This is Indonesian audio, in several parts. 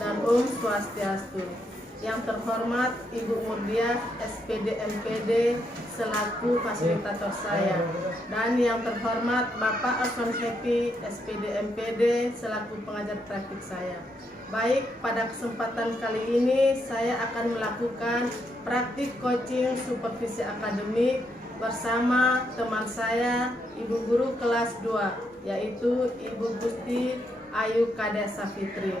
dan Swastiastu. Yang terhormat Ibu Murdiah SPD MPD selaku fasilitator saya, dan yang terhormat Bapak Alfon Happy SPD MPD selaku pengajar praktik saya. Baik, pada kesempatan kali ini saya akan melakukan praktik coaching supervisi akademik bersama teman saya, Ibu Guru kelas 2, yaitu Ibu Gusti Ayu Kadesa Fitri.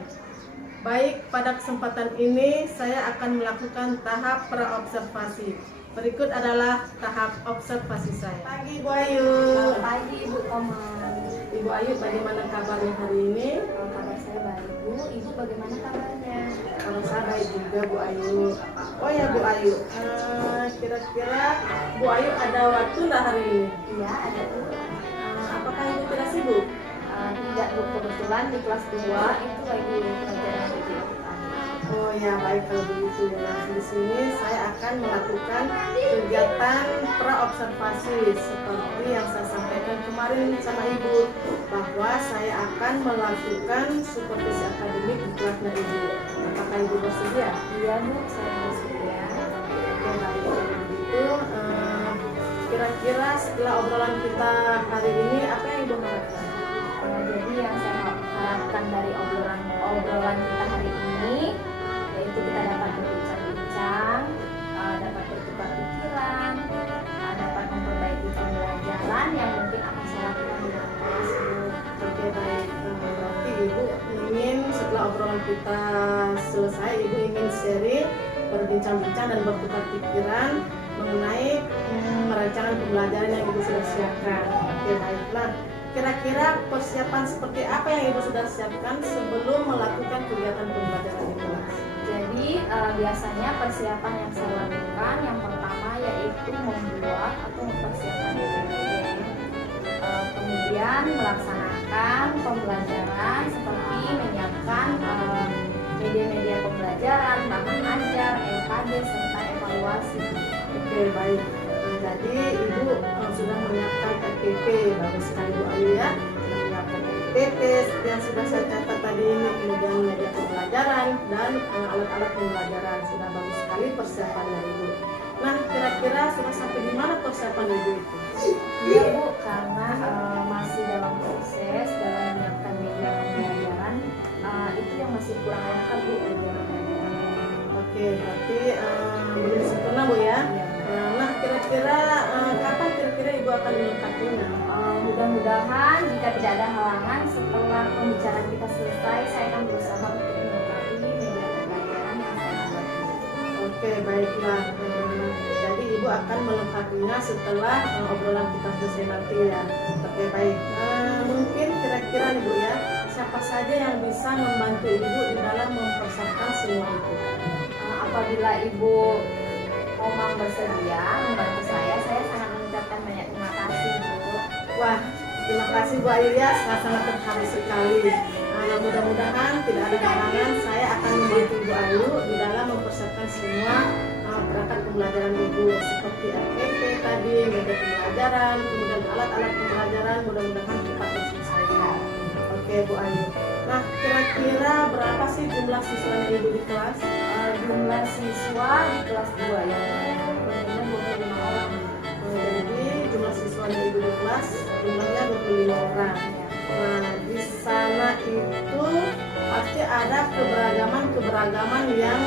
Baik, pada kesempatan ini saya akan melakukan tahap praobservasi. Berikut adalah tahap observasi saya. Pagi Bu Ayu. Selamat pagi Ibu Komang. Ibu Ayu, bagaimana kabarnya hari ini? Kabar saya baik Bu. Ibu bagaimana kabarnya? Kabar saya baik juga Bu Ayu. Oh ya Bu Ayu, kira-kira Bu Ayu ada waktu nggak hari ini? Iya ada Bu. Apakah Ibu tidak sibuk? Tidak Bu, kebetulan di kelas 2 itu lagi pelajaran video. Oh ya, baik kalau begitu. Nah, di sini saya akan melakukan kegiatan praobservasi seperti yang saya sampaikan kemarin sama Ibu, bahwa saya akan melakukan supervisi akademik di kelasnya Ibu. Apakah Ibu bersedia? Iya Bu, saya bersedia. Oke, baik kalau begitu. Kira-kira setelah obrolan kita hari ini, apa yang Ibu harapkan? Jadi yang saya harapkan dari obrolan kita hari ini, yaitu kita dapat berbincang-bincang, dapat bertukar pikiran, dapat memperbaiki pembelajaran yang mungkin akan saya lakukan di dalam kelas Bu. Oke, baik. Berarti Ibu ingin setelah obrolan kita selesai, Ibu ingin sharing, berbincang-bincang dan bertukar pikiran mengenai rancangan pembelajaran yang Ibu sudah siapkan. Oke, baiklah. Kira-kira persiapan seperti apa yang Ibu sudah siapkan sebelum melakukan kegiatan pembelajaran di kelas? Jadi biasanya persiapan yang saya lakukan yang pertama yaitu membuat atau mempersiapkan PPT, kemudian melaksanakan pembelajaran seperti menyiapkan media-media pembelajaran, bahan ajar, LKD serta evaluasi. Oke, baik. Jadi Ibu sudah menyiapkan PPT, bagus sekali Bu Ayu ya. Sudah menyiapkan PPT yang sudah saya catat tadi ini, kemudian media pembelajaran dan alat-alat pembelajaran. Sudah bagus sekali persiapannya Ibu. Nah, kira-kira sudah sampai di mana persiapan Ibu itu? Iya Bu, karena masih dalam proses dalam menyiapkan media pembelajaran, itu yang masih kurang lengkap Bu media pembelajaran. Oke, berarti belum sempurna Bu ya. Iya. Nah, kira-kira kapan kira-kira Ibu akan melengkapinya? Mudah-mudahan jika tidak ada halangan setelah pembicaraan kita selesai, saya akan berusaha untuk melengkapi media pembelajaran yang saya buat. Oke, baiklah. Jadi Ibu akan melengkapinya setelah obrolan kita selesai nanti ya. Oke, baik. Mungkin kira-kira Ibu ya, siapa saja yang bisa membantu Ibu di dalam mempersiapkan semua itu? Apabila Ibu Komang bersedia membantu saya sangat mengucapkan banyak terima kasih Bu. Wah, terima kasih Bu Ayu ya, saya sangat terharu sekali. Nah, mudah-mudahan tidak ada halangan, saya akan membantu Bu Ayu di dalam mempersiapkan semua perangkat pembelajaran Ibu seperti RPP tadi, media pembelajaran, kemudian alat-alat pembelajaran, mudah-mudahan cepat terselesaikan. Oke Bu Ayu. Nah, kira-kira berapa sih jumlah siswa Ibu di kelas? Jumlah siswa di kelas 2 ya, jumlahnya 25 orang. Jadi jumlah siswa Ibu di kelas jumlahnya 25 orang. Nah, di sana itu pasti ada keberagaman yang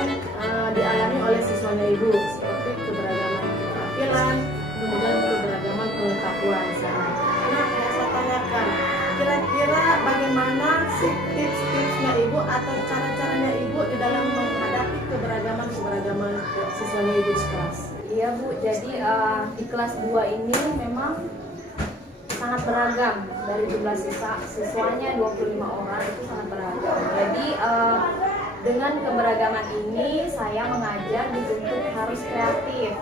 dialami oleh siswanya Ibu, seperti keberagaman keterampilan, kemudian keberagaman pengetahuan. Nah, yang saya tanyakan, kira-kira bagaimana sih tips-tipsnya Ibu atau cara-caranya Ibu di dalam menghadapi keberagaman siswanya Ibu di kelas? Iya Bu, jadi di kelas 2 ini memang sangat beragam. Dari jumlah siswanya 25 orang itu sangat beragam. Jadi dengan keberagaman ini saya mengajar dituntut harus kreatif.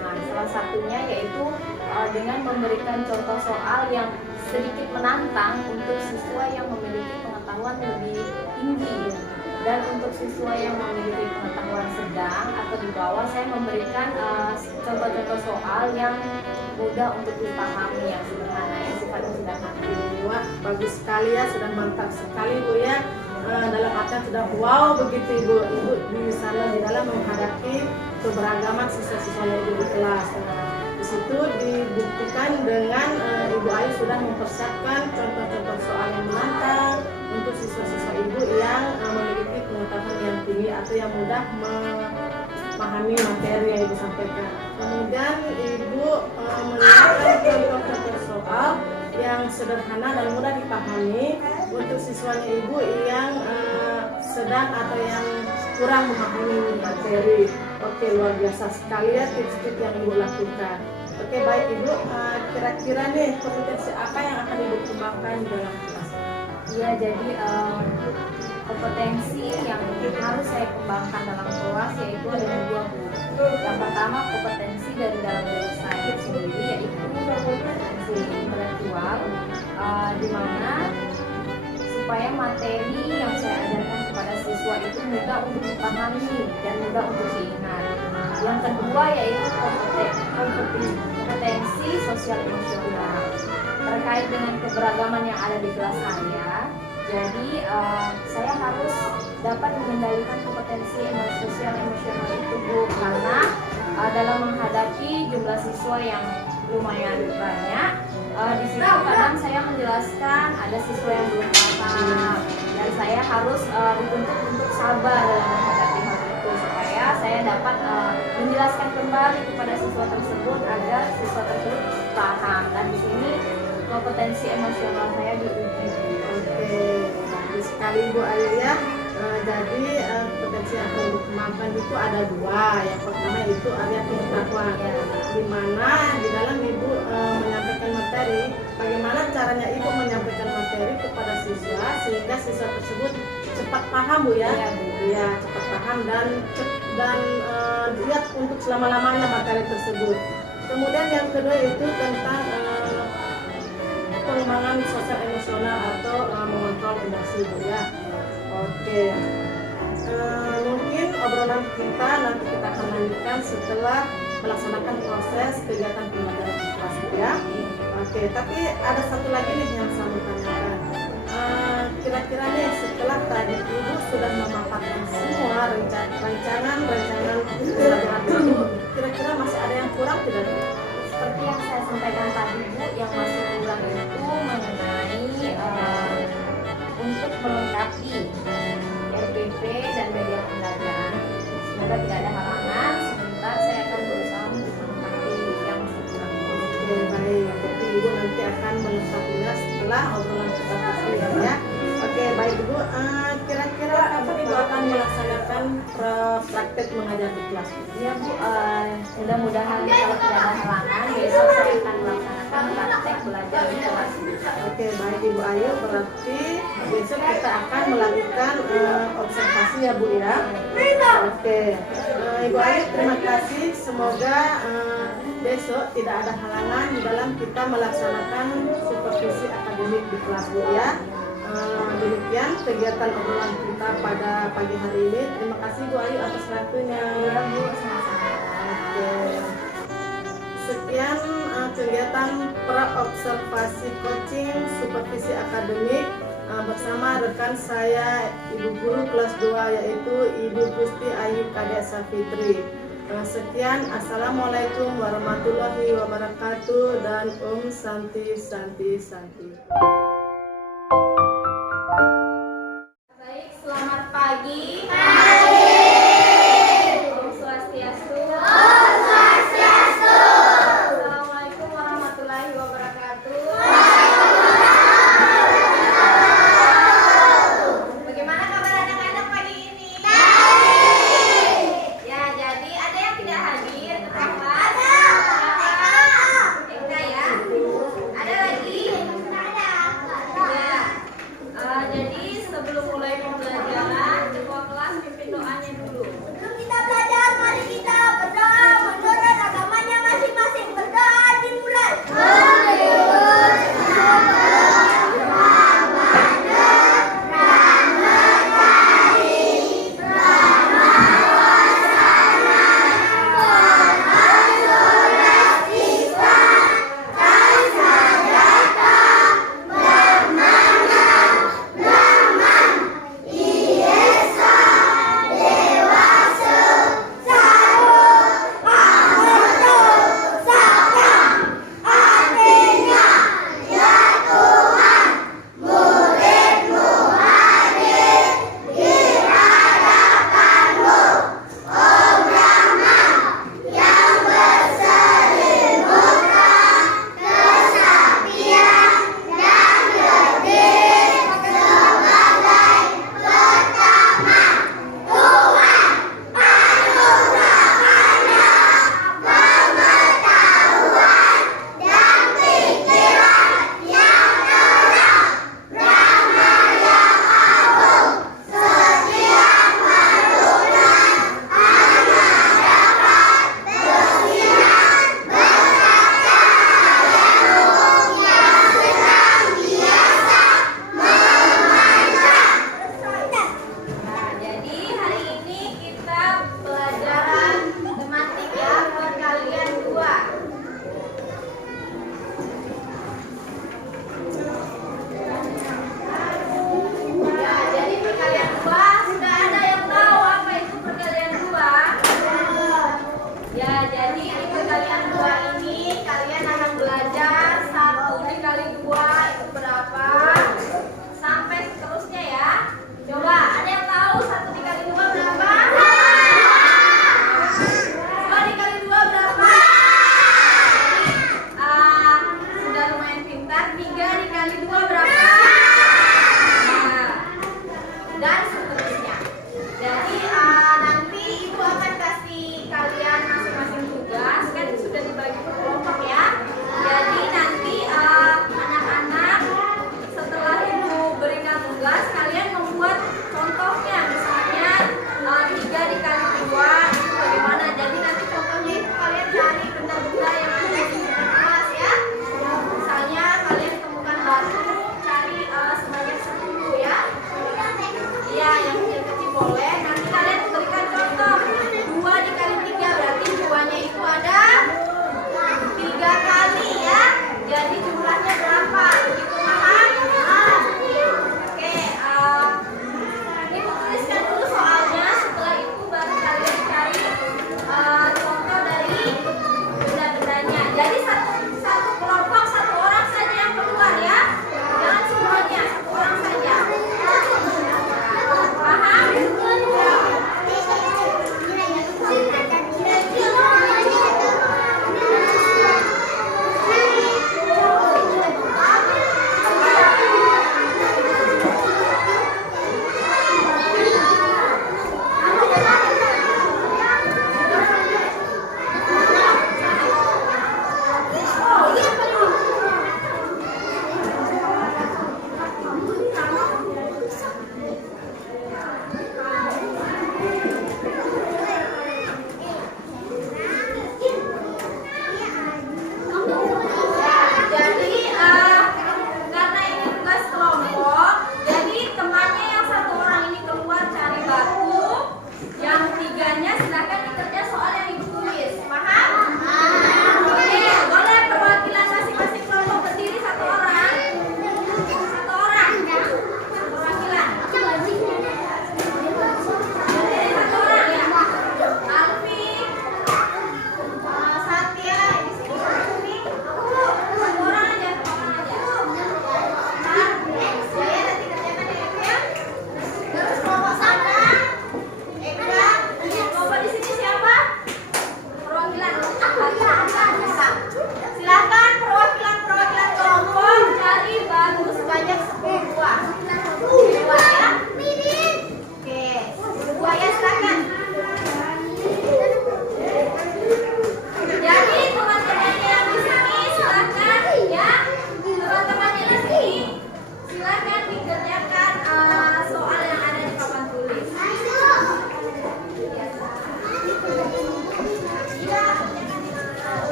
Nah, salah satunya yaitu dengan memberikan contoh soal yang sedikit menantang untuk siswa yang memiliki pengetahuan lebih tinggi. Dan untuk siswa yang memiliki pengetahuan sedang atau di bawah, saya memberikan contoh-contoh soal yang mudah untuk dipahami, yang sederhana, yang sifatnya sederhana. Wah, bagus sekali ya, sudah mantap sekali Bu ya. dalam artian sudah wow begitu ibu di sana di dalam menghadapi keberagaman siswa-siswanya ibu di kelas. Di situ dibuktikan dengan Ibu Ayu sudah mempersiapkan contoh-contoh soal yang menantang untuk siswa-siswa ibu yang memiliki pengetahuan yang tinggi atau yang mudah memahami materi yang ibu sampaikan. Kemudian ibu menyiapkan contoh-contoh soal yang sederhana dan mudah dipahami untuk siswanya ibu yang sedang atau yang kurang memahami materi. Oke, luar biasa sekali ya tips-tips yang ibu lakukan. Oke, baik ibu, kira-kira nih kompetensi apa yang akan ibu kembangkan dalam kelas? Iya, jadi kompetensi yang harus saya kembangkan dalam kelas yaitu ada dua. Yang pertama kompetensi dari dalam diri saya sendiri yaitu kompetensi intelektual, di mana supaya materi yang saya ajarkan kepada siswa itu mudah untuk dipahami dan mudah untuk diingat. Yang kedua yaitu kompetensi sosial emosional terkait dengan keberagaman yang ada di kelas saya. Jadi saya harus dapat mengendalikan kompetensi sosial emosional itu Bu, karena dalam menghadapi jumlah siswa yang lumayan banyak, di situ kadang saya menjelaskan ada siswa yang belum paham dan saya harus dituntut untuk sabar dalam menghadapi hal itu supaya saya dapat menjelaskan kembali kepada siswa tersebut agar siswa tersebut paham. Dan di sini kompetensi emosional saya diuji. Oke, bagus sekali Bu Ayu ya. Jadi potensi yang perlu dikembangkan itu ada dua. Yang pertama itu area pengetahuan, di mana di dalam ibu menyampaikan materi, bagaimana caranya ibu menyampaikan materi kepada siswa sehingga siswa tersebut cepat paham Bu ya. Iya, cepat paham dan lihat untuk selama-lamanya materi tersebut. Kemudian yang kedua itu tentang pengembangan sosial emosional atau mengontrol emosi Bu ya. Oke, mungkin obrolan kita nanti kita akan lanjutkan setelah melaksanakan proses kegiatan pembelajaran di kelas ya. Oke, tapi ada satu lagi nih yang saya mau tanyakan. Kira-kira nih setelah tadi ibu sudah memaparkan semua rancangan pembelajaran itu, kira-kira masih ada yang kurang tidak? Seperti yang saya sampaikan tadi Bu, yang masih kurang itu mengenai untuk melengkapi RPP dan media pembelajaran. Semoga tidak ada halangan. Sebentar saya akan berusaha untuk melengkapi yang masih kurang. Oke, baik. Jadi ibu nanti akan melengkapinya setelah obrolan kita selesai ya. Oke, baik ibu. Kira-kira kapan ibu akan melaksanakan praktek mengajar di kelas? Iya Bu, mudah-mudahan kalau tidak ada halangan besok saya akan melaksanakan praktek belajar di kelas. Oke, baik Ibu Ayu, berarti besok kita akan melakukan observasi ya Bu ya. Oke, Ibu Ayu terima kasih. Semoga besok tidak ada halangan di dalam kita melaksanakan supervisi akademik di kelas Bu ya. Demikian kegiatan obrolan kita pada pagi hari ini. Terima kasih Bu Ayu atas waktunya. Iya Bu, sama-sama. Oke. Sekian kegiatan pra-observasi coaching supervisi akademik bersama rekan saya Ibu Guru kelas 2 yaitu Ibu Gusti Ayu Kades Safitri. Sekian, Assalamualaikum warahmatullahi wabarakatuh dan Santi Santi Santi. Baik, selamat pagi. Om Swastiastu. Assalamualaikum warahmatullahi wabarakatuh. Bagaimana kabar anak-anak pagi ini? Ya, jadi ada yang tidak hadir ke kelas? Enggak ya? Ada lagi? Ya. Jadi sebelum mulai pembelajaran, ketua kelas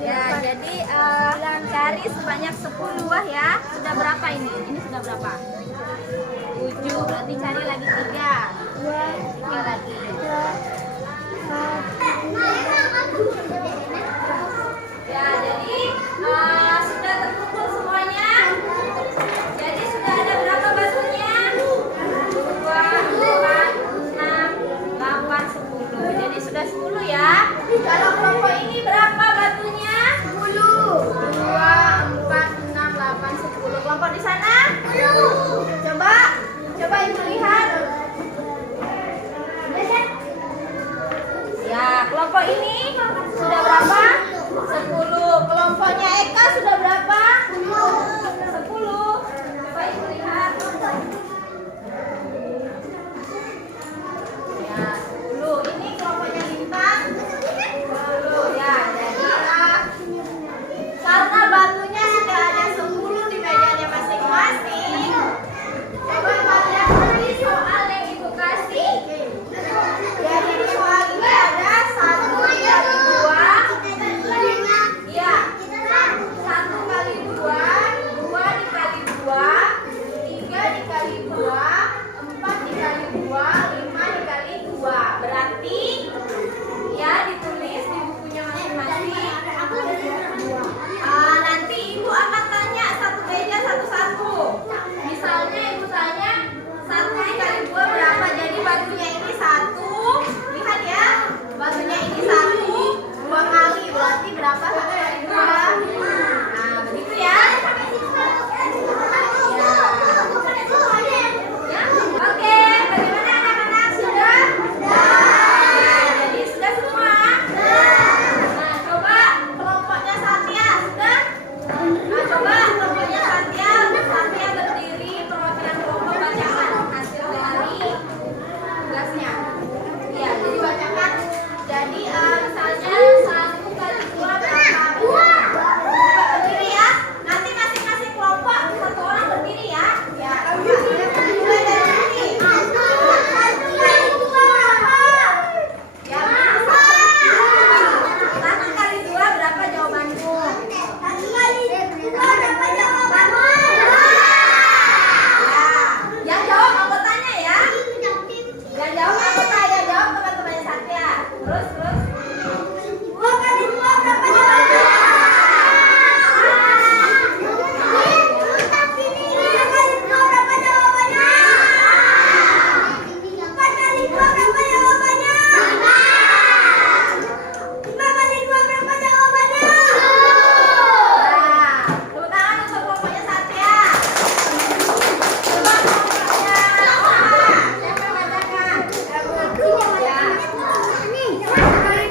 Ya, jadi cari sebanyak 10 buah ya. Sudah berapa ini? Ini sudah berapa? 7, berarti cari lagi 3. 3 lagi. Ya, jadi sudah terkumpul semuanya. Jadi sudah ada berapa batunya? 2, 4, 6, 8, 10. Jadi sudah 10 ya. Kalau kelompok ini berapa batunya? 10. 2, 4, 6, 8, 10. Kelompok di sana? 10. Coba Ibu lihat. Ya, kelompok ini sudah berapa? 10. Kelompoknya Eka sudah berapa? 10. Coba Ibu lihat. Ya, 10. Ini kelompoknya Lintang. 10. Ya, jadi karena batunya sudah ada 10 di mejanya masing-masing. Coba kalian beri soal yang Ibu kasih. Jadi di soal ini ada 1 kali 2. Iya, 1 kali 2, 2 dikali 2, 3 dikali 2, 4 dikali 2, 5 dikali 2. Berarti ya ditulis di bukunya masing-masing. Nanti Ibu akan tanya satu meja satu-satu. Misalnya Ibu tanya 1 dikali 2 berapa? Jadi batunya ini 1. Lihat ya, batunya ini 1, 2 kali. Berarti berapa 1 kali 2? Nah, begitu ya. Ya. Oke, bagaimana anak-anak? Sudah? Ya, jadi sudah semua? Nah, coba kelompoknya Satya, sudah? Nah, coba kelompoknya Satya berdiri, perwakilan kelompok bacakan hasil dari tugasnya. Ya, jadi bacakan. Jadi misalnya 1 kali 2 berapa? Coba berdiri ya. Nanti masing-masing kelompok 1 orang berdiri ya. Ya. Mulai dari sini. 1 kali 2 berapa? Ya, 1 kali 2 berapa jawabanmu? 1 kali 2 berapa jawabanmu? Ya, yang jawab anggotanya ya. Yang jawab anggota, yang jawab teman-temannya Satya. Terus. 2 kali 2 berapa jawabannya? 3 kali 2 berapa jawabannya? 4 kali 2 berapa jawabannya? 5 kali 2 berapa jawabannya? Nah, tepuk tangan untuk kelompoknya Satya. Coba kelompoknya siapa yang bacakan? Ya. 1 kali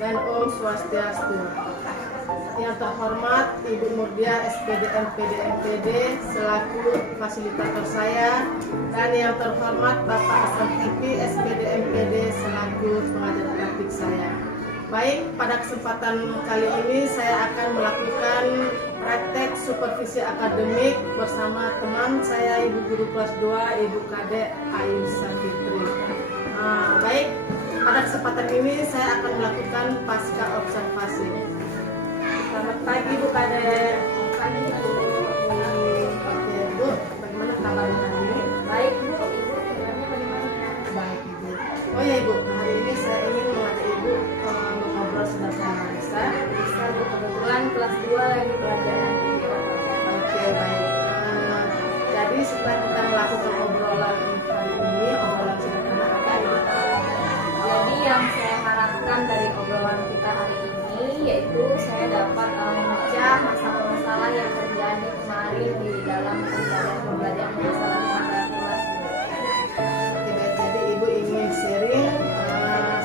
dan Om Swastiastu. Yang terhormat Ibu Murdia SPD MPD selaku fasilitator saya, dan yang terhormat Bapak Asram Happy SPD MPD selaku pengajar praktik saya. Baik, pada kesempatan kali ini saya akan melakukan praktek supervisi akademik bersama teman saya, Ibu Guru kelas 2, Ibu Kadek Aisyah Fitri. Baik, pada kesempatan ini saya akan melakukan pasca observasi. Selamat pagi Bu Kadek. Pagi Bu. Oke Bu, bagaimana kabarnya hari ini? Baik Bu, Ibu kabarnya bagaimana? Baik Ibu. Oh ya Ibu, hari ini saya ingin mengajak Ibu ngobrol sebentar sama Bisa. Bisa Bu, kebetulan kelas 2 lagi pelajaran video. Oke baik. Jadi setelah kita melakukan obrolan hari ini, obrolan sederhana apa Ibu? Jadi yang saya harapkan dari obrolan kita hari ini yaitu saya dapat memecah masalah-masalah yang terjadi kemarin di dalam pembelajaran masalah di mata kelas. Oke baik, jadi Ibu ingin sharing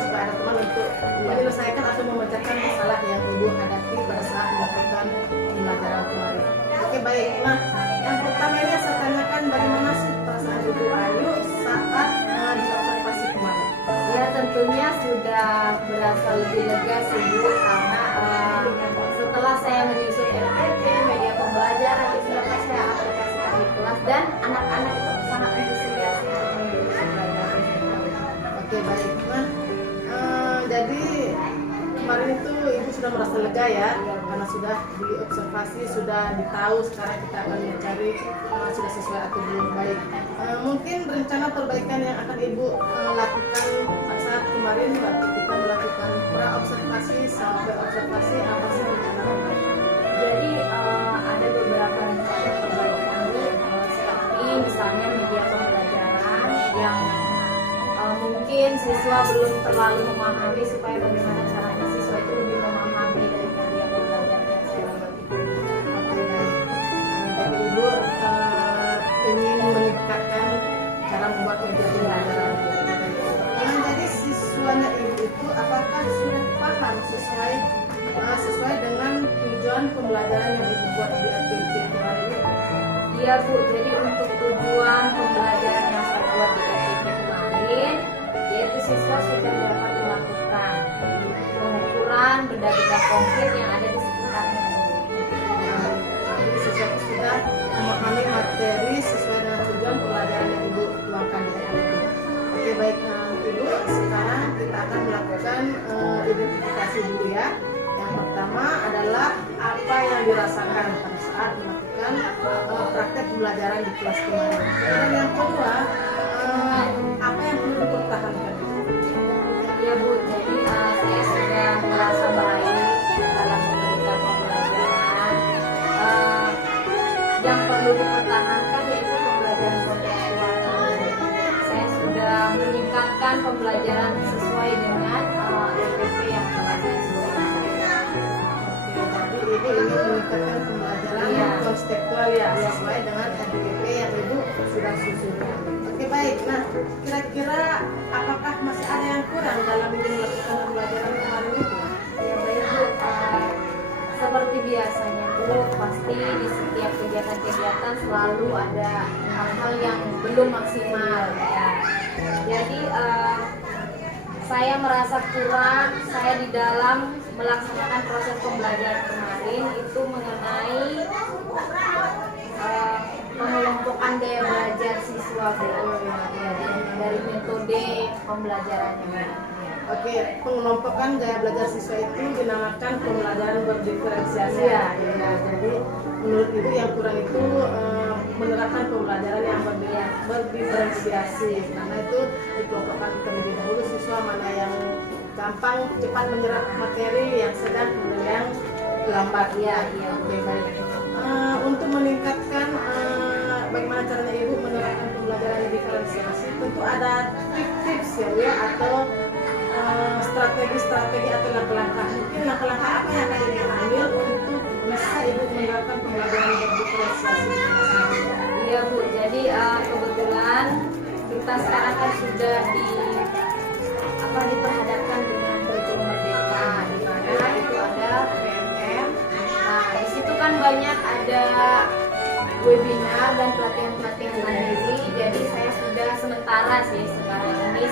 supaya ada teman untuk menyelesaikan atau memecahkan masalah yang Ibu hadapi pada saat melakukan pembelajaran kemarin. Oke baik, nah yang pertama ini saya tanyakan bagaimana sih perasaan Ibu Ayu saat diobservasi kemarin? Ya tentunya sudah berasa lebih lega sih Bu, karena setelah saya menyusun RPP, media pembelajaran itu dapat saya aplikasikan di kelas dan anak-anak itu sangat antusias untuk mengikuti pembelajaran. Oke baik, nah jadi kemarin itu Ibu sudah merasa lega ya, karena sudah diobservasi, sudah ditahu. Sekarang kita akan mencari sudah sesuai atau belum. Baik, mungkin rencana perbaikan yang akan Ibu lakukan pada saat kemarin waktu kita melakukan pra observasi sampai observasi, apa sih rencana perbaikan? Jadi ada beberapa rencana perbaikan Bu, seperti misalnya media pembelajaran yang mungkin siswa belum terlalu memahami, supaya bagaimana caranya siswa itu lebih memahami dari media pembelajaran yang saya buat itu. Oke baik, jadi Ibu ingin meningkatkan cara membuat media pembelajaran. Jadi siswanya Ibu itu apakah sudah paham sesuai dengan tujuan pembelajaran yang Ibu buat di RPP kemarin ini? Iya Bu, jadi untuk tujuan pembelajaran yang saya buat di RPP kemarin, yaitu siswa sudah dapat melakukan pengukuran benda-benda konkret yang ada di sekitarnya. Jadi siswa itu sudah memahami materi sesuai dengan tujuan pembelajaran yang Ibu tuangkan di RPP. Oke baik Ibu, sekarang kita akan melakukan identifikasi dulu ya. Yang pertama adalah apa yang dirasakan pada saat melakukan praktek pembelajaran di kelas kemarin. Dan yang kedua, apa yang perlu dipertahankan? Ya Bu, jadi saya sudah merasa baik dalam memberikan pembelajaran. Yang perlu dipertahankan yaitu pembelajaran kontekstual. Saya sudah meningkatkan pembelajaran sesuai dengan RPP yang telah saya susun. Jadi Ibu ingin meningkatkan pembelajaran kontekstual ya, sesuai dengan RPP yang Ibu sudah susun. Oke baik, nah kira-kira apakah masih ada yang kurang dalam Ibu melakukan pembelajaran kemarin itu? Ya baik Bu, seperti biasanya Bu, pasti di setiap kegiatan-kegiatan selalu ada hal-hal yang belum maksimal ya. Jadi saya merasa kurang, saya di dalam melaksanakan proses pembelajaran kemarin itu mengenai pengelompokan gaya belajar siswa Bu, ya, dari metode pembelajarannya. Oke, pengelompokan gaya belajar siswa itu dinamakan pembelajaran berdiferensiasi. Ya. Jadi menurut Ibu yang kurang itu menerapkan pembelajaran yang berdiferensiasi, karena itu dikelompokkan terlebih dahulu siswa mana yang gampang cepat menyerap materi, yang sedang kemudian yang lambat. Iya. Oke baik. Untuk meningkatkan bagaimana caranya Ibu menerapkan pembelajaran yang diferensiasi, tentu ada tips-tips ya atau strategi-strategi atau langkah-langkah. Mungkin langkah-langkah apa yang akan Ibu ambil untuk bisa Ibu menerapkan pembelajaran yang diferensiasi? Iya Bu, jadi kebetulan kita sekarang kan sudah diperhadapkan dengan kurikulum merdeka webinar dan pelatihan-pelatihan mandiri. Jadi saya sudah sementara sih sekarang ini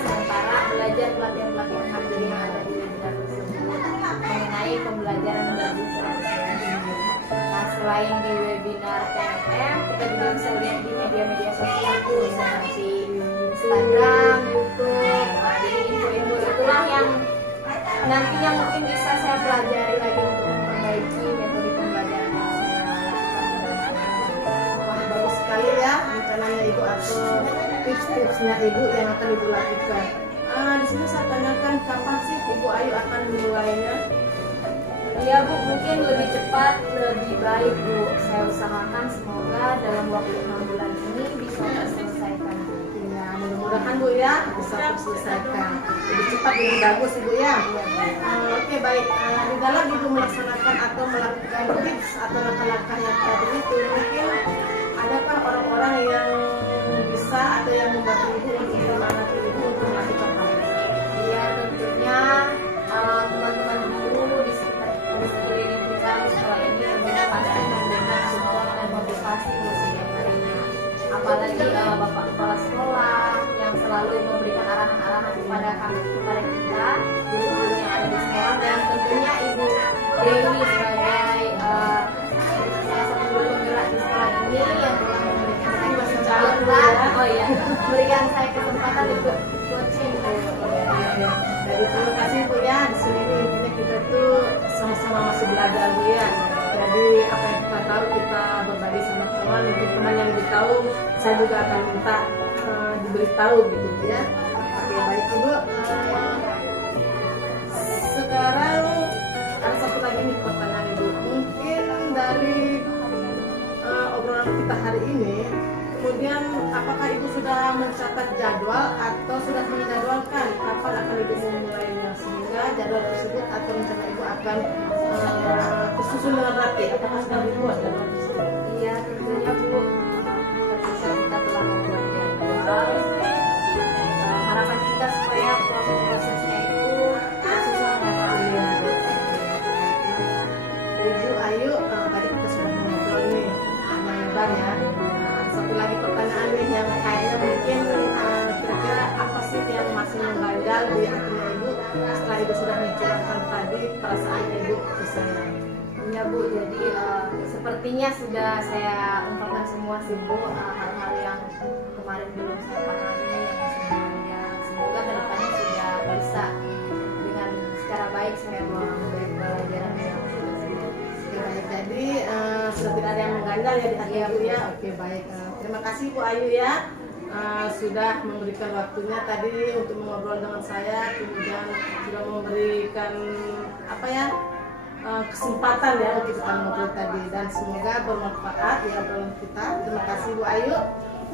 belajar pelatihan-pelatihan mandiri yang ada di webinar tersebut mengenai pembelajaran berbahasa Indonesia. Nah, selain di webinar PNM, kita juga bisa lihat di media-media sosial seperti Instagram, YouTube. Nah, jadi info-info itulah yang nantinya mungkin bisa saya pelajari lagi untuk memperbaiki metode pembelajaran yang saya lakukan. Wah, bagus sekali ya rencananya Ibu atau tips-tipsnya Ibu yang akan Ibu lakukan. Di sini saya tanyakan kapan sih Ibu Ayu akan memulainya? Ya Bu, mungkin lebih cepat lebih baik Bu. Saya usahakan semoga dalam waktu 6 bulan ini bisa terselesaikan. Ya, mudah-mudahan Bu ya bisa terselesaikan. Lebih cepat lebih bagus Ibu ya. Oke, baik. Di dalam Ibu melaksanakan atau melakukan tips atau langkah-langkah yang tadi itu, mungkin adakah orang-orang yang bisa atau yang membantu Ibu untuk menyemangati Ibu untuk melakukan hal itu? Ya tentunya teman-teman guru di sekeliling kita di sekolah ini tentunya pasti memberikan support dan motivasi Bu setiap harinya. Apalagi Bapak Kepala Sekolah yang selalu memberikan arahan-arahan kepada kita, guru-guru yang ada di sekolah, dan tentunya Ibu Dewi sebagai salah satu guru penggerak di sekolah ini yang telah memberikan saya kesempatan, memberikan saya kesempatan untuk coaching. Jadi terima kasih Bu ya. Di sini nih intinya kita tuh sama-sama masih belajar Bu ya. Jadi apa yang kita tahu kita berbagi sama teman. Mungkin teman yang lebih tahu, saya juga akan minta diberitahu gitu Bu ya. Oke, baik Ibu. Sekarang ada satu lagi nih pertanyaan Ibu. Mungkin dari obrolan kita hari ini, kemudian apakah Ibu sudah mencatat jadwal atau sudah menjadwalkan kapan akan Ibu memulainya, sehingga jadwal tersebut atau rencana Ibu akan tersusun dengan rapi? Apakah sudah dibuat jadwal tersebut? Iya tentunya Bu, ketika kita telah membuat jadwal, harapan kita supaya proses-prosesnya itu tersusun dengan rapi. Ibu Ayu, tadi kita sudah ngobrol nih panjang lebar ya. Satu lagi pertanyaan nih yang kayaknya mungkin kira-kira apa sih yang masih mengganjal di hatinya Ibu setelah Ibu sudah mencurahkan tadi perasaan Ibu ke saya? Ya Bu, jadi sepertinya sudah saya ungkapkan semua sih Bu, hal-hal yang kemarin belum saya pahami, yang sebelumnya semoga kedepannya sudah bisa dengan secara baik saya memberi pelajaran yang Oke, baik. Jadi sudah tidak ada yang mengganjal ya di hati Ibu ya. Oke, baik. Terima kasih Bu Ayu ya. Sudah memberikan waktunya tadi untuk mengobrol dengan saya, kemudian sudah memberikan apa ya kesempatan ya untuk kita ngobrol tadi, dan semoga bermanfaat ya obrolan kita. Terima kasih Bu Ayu.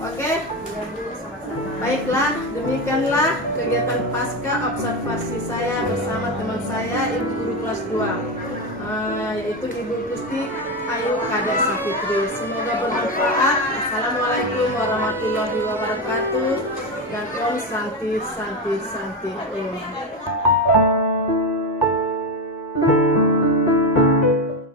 Oke, ya Bu, sama-sama. baiklah, demikianlah kegiatan pasca observasi saya bersama teman saya Ibu Guru kelas 2, yaitu Ibu Gusti Ayu Kades Safitri. Semoga bermanfaat. Assalamualaikum warahmatullahi wabarakatuh, dan Om Santi Santi Santi Om.